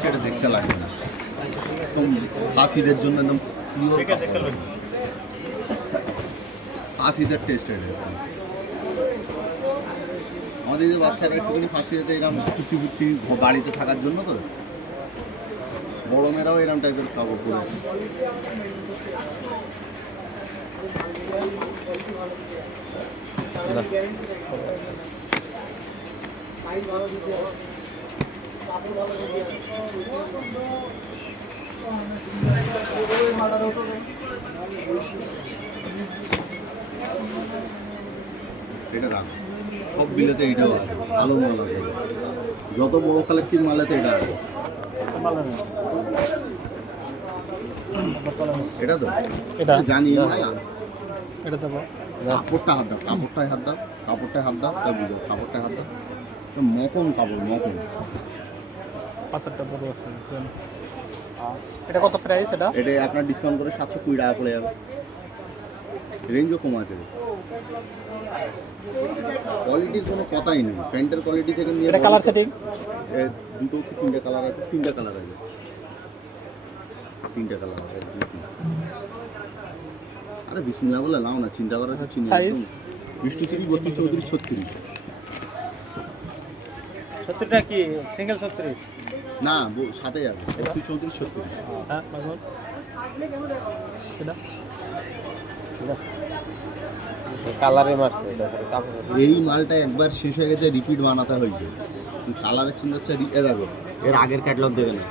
দিচ্ছে, এটা দেখতে লাগবে না, একদম খাসিদের জন্য একদম পিওর খাসিদের টেস্ট। এটা আমাদের যে বাচ্চারা একটুখানি ফাঁসি যেতে এরকম ফুটি ফুটি বাড়িতে থাকার জন্য তো, বড় মেয়েরাও এরকম টাইপের খাবার করেছে। এটা রাখ, সব বিলেতে এইটাও আছে, ভালো মাল আছে, যত বড় কালেক্টিভ মালেতে এটা আছে। এটা তো এটা জানি মাল, এটা তো কাপড়টা হাত দাও, কাপড়টায় হাত দাও, কাপড়টায় হাত দাও, তা বুঝো, কাপড়টায় হাত দাও, মকন কাপড়, মকন। 5টা বড় আছে। এটা কত প্রাইস? এটা আপনার ডিসকাউন্ট করে 720 টাকা পড়ে যাবে, রেঞ্জও কম আছে, কোয়ালিটির কোনো কথাই নেই, প্যান্টের কোয়ালিটি থেকে নিয়ে। এটা কালার সেটিং দুটো কি তিনটে কালার আছে, তিনটে কালার আছে, তিনটে কালার আছে। আরে বিসমিল্লাহ বলে নাও না, চিন্তা করার কিছু নেই। সাইজ 20, 30, 32, 34, 36। 70টা কি সিঙ্গেল 36? না, সাথে যাবে 32, 34, 36। হ্যাঁ বাবু, এটা কালারে মারছে এটা কাপড়। এই মালটা একবার শেষ হয়ে গেছে, রিপিট বানাতে হয়েছে। কালারের চিন্তা হচ্ছে, এ দেখো এর আগের ক্যাটালগ দেখে না,